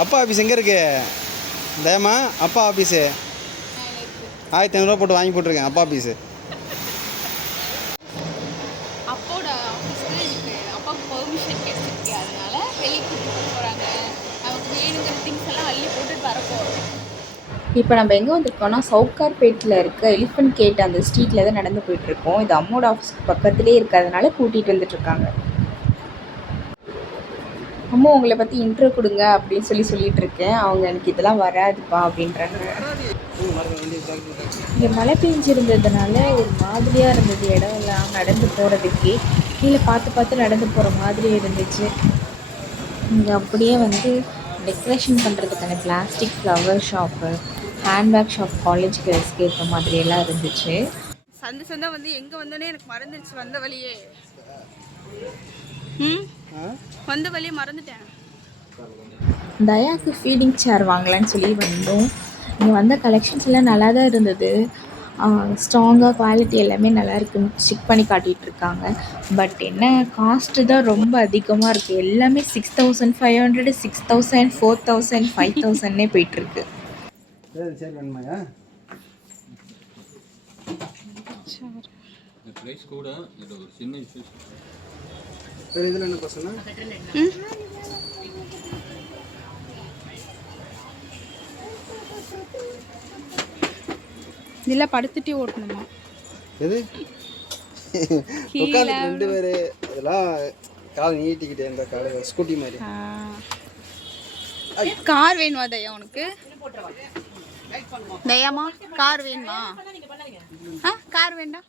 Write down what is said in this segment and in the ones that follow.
அப்பா ஆஃபீஸ் எங்கே இருக்கு? தயமா அப்பா ஆஃபீஸு ஆயிரத்தி ஐநூறுரூவா போட்டு வாங்கி போட்டிருக்கேன் அப்பா ஆஃபீஸு ஆஃபீஸ்க்கு இப்போ நம்ம எங்கே வந்திருக்கோம்னா சவுகார்பேட்டில் இருக்க எலிஃபென்ட் கேட் அந்த ஸ்ட்ரீட்டில் தான் நடந்து போயிட்டுருக்கோம் இது அம்மோட ஆஃபீஸ் பக்கத்துலேயே இருக்கிறதுனால கூட்டிகிட்டு வந்துட்டுருக்காங்க அம்மா உங்களை பற்றி இன்ட்ரோ கொடுங்க அப்படின்னு சொல்லி சொல்லிட்டு இருக்கேன். அவங்க எனக்கு இதெல்லாம் வராதுப்பா அப்படின்றாங்க. இங்கே மழை பெஞ்சிருந்ததுனால ஒரு மாதிரியாக இருந்தது இடம் எல்லாம் நடந்து போகிறதுக்கு கீழே பார்த்து பார்த்து நடந்து போகிற மாதிரி இருந்துச்சு. இங்கே அப்படியே வந்து டெக்கரேஷன் பண்ணுறதுக்கான plastic flower shop handbag shop college கேர்ள்ஸ்க்கு ஏற்ற மாதிரி எல்லாம் இருந்துச்சு. சந்து சந்தா வந்து எங்கே வந்தோன்னே எனக்கு மறந்துடுச்சு வந்த வழியே. ம்? வந்த வழியே மறந்துட்டேன். தயாக்கு ஃபீடிங் சேர் வாங்கலான்னு சொல்லி வந்தோம். இங்கே வந்த கலெக்ஷன்ஸ் எல்லாம் நல்லா தான் இருந்தது ஸ்ட்ராங்காக குவாலிட்டி எல்லாமே நல்லா இருக்குன்னு செக் பண்ணி காட்டிகிட்டு இருக்காங்க. பட் என்ன காஸ்ட்டு தான் ரொம்ப அதிகமாக இருக்குது எல்லாமே six thousand five hundred six thousand four thousand five தௌசண்ட்னே போயிட்டுருக்கு சரி சரி இதில் என்ன பசங்க இதில் படுத்துட்டே ஓட்டணுமா? எது? உட்காந்து ரெண்டு பேர் இதெல்லாம் கால் நீட்டிக்கிட்டே இந்த காலையில் ஸ்கூட்டி மாதிரி. கார் வேணுமா தயா உனக்கு? தயாமா கார் வேணுமா? ஆ கார் வேண்டாம்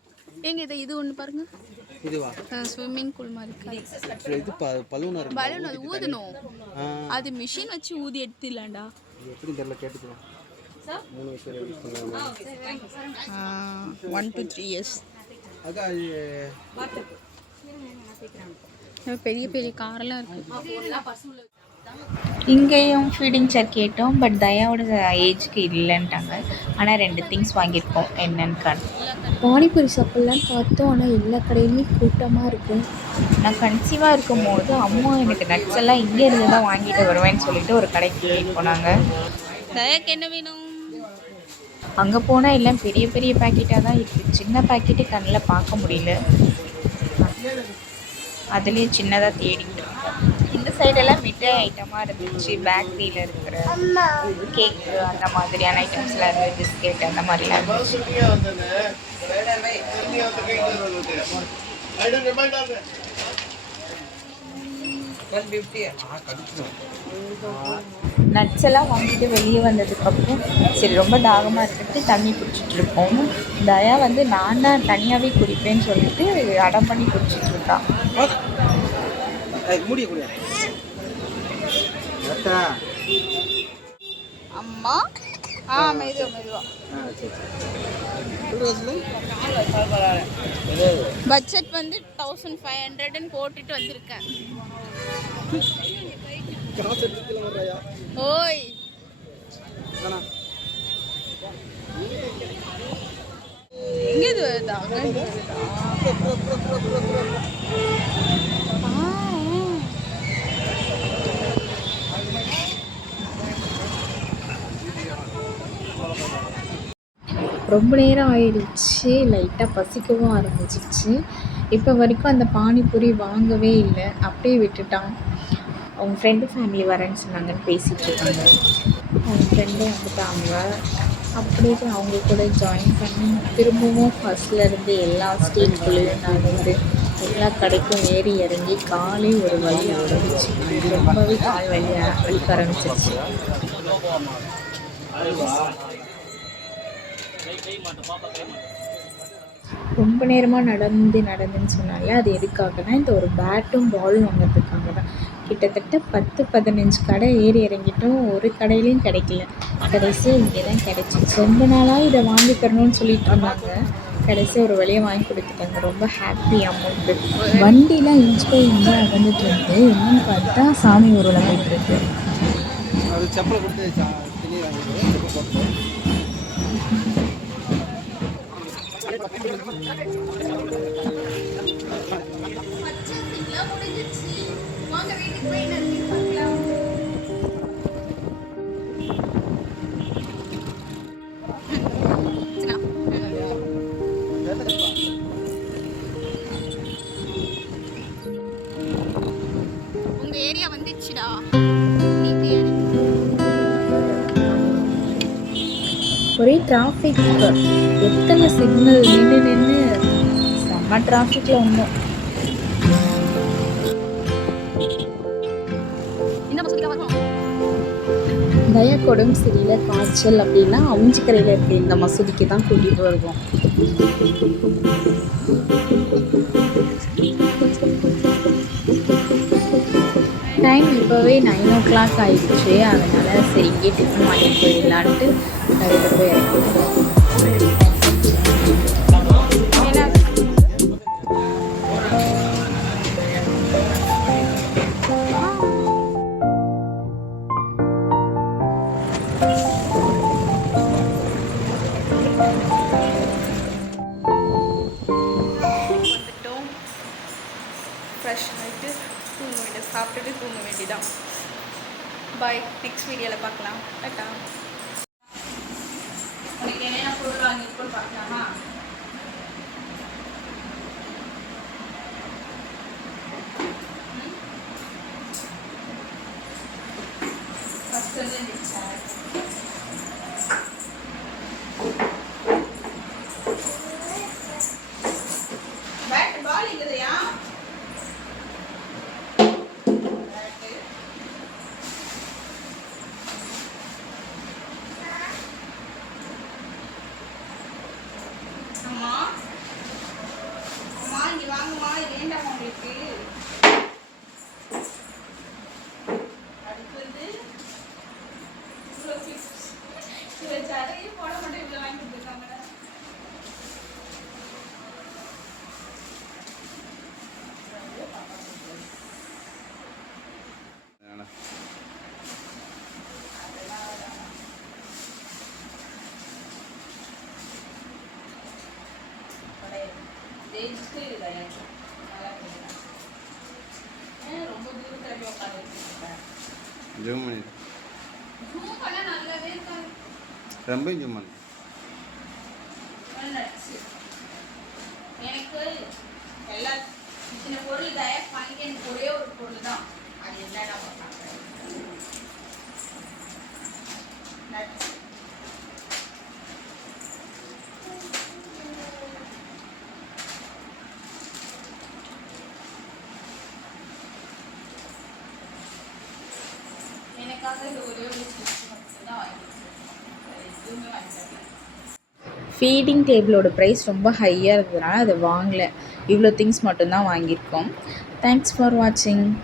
ஏங்க இது இது ஒன்று பாருங்க. இதுவா? ஸ்விம்மிங் பூல் மாதிரி இது பலூனா இருக்கு பலூன் அது ஊதணும். அது மிஷின் வச்சு ஊதி எடுத்துடலாம்டா. இது எப்படி தெரியல கேட்டுக்கலாம். மூணு வயசு யூஸ் பண்ணுவாங்க ஒன் டு த்ரீ இயர்ஸ் இது பெரிய பெரிய காரெல்லாம் இருக்கு. இங்கேயும் ஃபீடிங் சேர் கேட்டோம் பட் தயாவோட ஏஜ்க்கு இல்லைன்ட்டாங்க. ஆனால் ரெண்டு திங்ஸ் வாங்கியிருக்கோம். என்னன்னு காட்டு பானிபூரி சாப்பிட்லான்னு பார்த்தோம். ஆனால் எல்லா கடையிலுமே கூட்டமாக இருக்கும். நான் கன்சீவாக இருக்கும் போது அம்மா எனக்கு நட்ஸ் எல்லாம் இங்கே இருந்து தான் வாங்கிட்டு வருவேன்னு சொல்லிட்டு ஒரு கடைக்கு போனாங்க. தயாக்கு என்ன வேணும்? அங்கே போனால் எல்லாம் பெரிய பெரிய பேக்கெட்டாக தான் இருக்குது சின்ன பேக்கெட்டு கண்ணில் பார்க்க முடியல. அதுலேயும் சின்னதாக இந்த சைடெல்லாம் மிட்டாய் ஐட்டமாக இருந்துச்சு. பேக்கரியில் இருக்கிற கேக்கு அந்த மாதிரியான ஐட்டம்ஸ்லாம் இருந்தது பிஸ்கெட் அந்த மாதிரிலாம் இருந்துச்சு. நட்ஸ் எல்லாம் வாங்கிட்டு வெளியே வந்ததுக்கப்புறம் சரி ரொம்ப தாகமாக இருக்குன்ட்டு தண்ணி குடிச்சிட்டு இருக்கோம் தயா வந்து நான் தான் தனியாகவே குடிப்பேன்னு சொல்லிட்டு அடம் பண்ணி குடிச்சிட்டு இருக்கான். மூடிய கூடிய. அம்மா? ஆ மெதுவா மெதுவா. ஆ சரி சரி. எது பட்ஜெட் வந்து தௌசண்ட் ஃபைவ் ஹண்ட்ரட்னு போட்டுட்டு வந்திருக்கேன். ஓய். எங்க இது வருதா அங்க இது வருதா ஆ, ஆ. ரொம்ப நேரம் ஆயிடுச்சு. லைட்டாக பசிக்கவும் ஆரம்பிச்சிருச்சு. இப்போ வரைக்கும் அந்த பானிபூரி வாங்கவே இல்லை. அப்படியே விட்டுட்டான். அவங்க ஃப்ரெண்டு ஃபேமிலி வரேன்னு சொன்னாங்கன்னு பேசிகிட்டு இருக்காங்க. அவங்க ஃப்ரெண்டும் வந்துட்டாங்க. அப்படியே அவங்க கூட ஜாயின் பண்ணி திரும்பவும் ஃபஸ்ட்லேருந்து எல்லா எல்லா நான் வந்து எல்லா கடைக்கும் ஏறி இறங்கி காலே ஒரு வழி ஆரம்பிச்சு. ரொம்பவே கால் வலி வலிக்க ஆரம்பிச்சிருச்சு. ரொம்ப நேரமாக நடந்து நடந்துன்னு சொன்னால அது எதுக்காகனா இந்த ஒரு பேட்டும் பாலும் வாங்குறதுக்காக தான் கிட்டத்தட்ட பத்து பதினஞ்சு கடை ஏறி இறங்கிட்டோம். ஒரு கடையிலையும் கிடைக்கல. கடைசி இங்கே தான் கிடைச்சிச்சு. ரொம்ப நாளாக இதை வாங்கி தரணும்னு சொல்லிட்டு இருந்தாங்க. கடைசி ஒரு வழியை வாங்கி கொடுத்துட்டாங்க. ரொம்ப ஹாப்பி அமௌண்ட்டு வண்டிலாம் இன்ச் போய் இங்கே நடந்துட்டு இருந்து என்னன்னு பார்த்தா சாமி ஊரில் போயிட்டு இருக்கு. செப்பலை கொடுத்து சா- துணி வாங்கிட்டு செப்பல் போட்டு ஒரே டிராஃபிக் எத்தனை சிக்னல் நின்று நின்று செம்ம டிராஃபிக்கில் ஒன்றும் இந்த மசூதிக்கா வரும் தயாக்கு உடம்பு சரியில்லை காய்ச்சல் அப்படின்னா அவுஞ்சிக்கரையில் இருக்க இந்த மசூதிக்கு தான் கூட்டிகிட்டு வருவோம். டைம் இப்போவே நைன் ஓ கிளாக் ஆயிடுச்சு. அதனால் சரி இங்கே டிஃபன் வாங்கிட்டு போயிடலான்ட்டு கடையில் போய் வந்துட்டோம் ஃப்ரெஷ் ஆகிட்டு தூங்க வேண்டியது சாப்பிட்டுட்டு தூங்க வேண்டியதான் பாய் நெக்ஸ்ட் வீடியோவில் பார்க்கலாம். டாட்டா உனக்கு என்னென்ன பொருள் வாங்கிருக்கோன்னு பார்க்கலாமா ஃபஸ்ட் வந்து இந்த சேர் பேட் பால் இல்லையா அம்மா அம்மா இங்க வாங்கம்மா இது வேண்டாமா உங்களுக்கு அடுத்து வந்து இவ்வளோ கிஃப்ட்ஸ் இவ்வளோ ஜடையே போட மாட்டேன் இவ்வளோ வாங்கி கொடுத்துருக்காங்க ஜெயிச்சுட்டு இதாயிடுச்சு நல்லா போயிடலாம் ஏன் ரொம்ப தூரத்தில் போய் உட்காந்துருக்கீங்க ஜூம் பண்ணி ரொம்ப ஜூம் பண்ணு எனக்கு எல்லா சின்ன பொருள் தயார் பண்ணிக்க எனக்கு ஒரே ஒரு பொருள் தான். அது என்னடா பண்ணாங்க நட்ஸ் எனக்காக இந்த ஒரே ஒரு சிப்ஸ் மட்டும் தான் வாங்கியிருக்கேன் வேறு எதுவுமே வாங்கி தரல ஃபீடிங் டேபிளோட ப்ரைஸ் ரொம்ப ஹையாக இருந்ததுனால அதை வாங்கலை. இவ்வளோ திங்ஸ் மட்டும்தான் வாங்கியிருக்கோம். தேங்க்ஸ் ஃபார் வாட்சிங்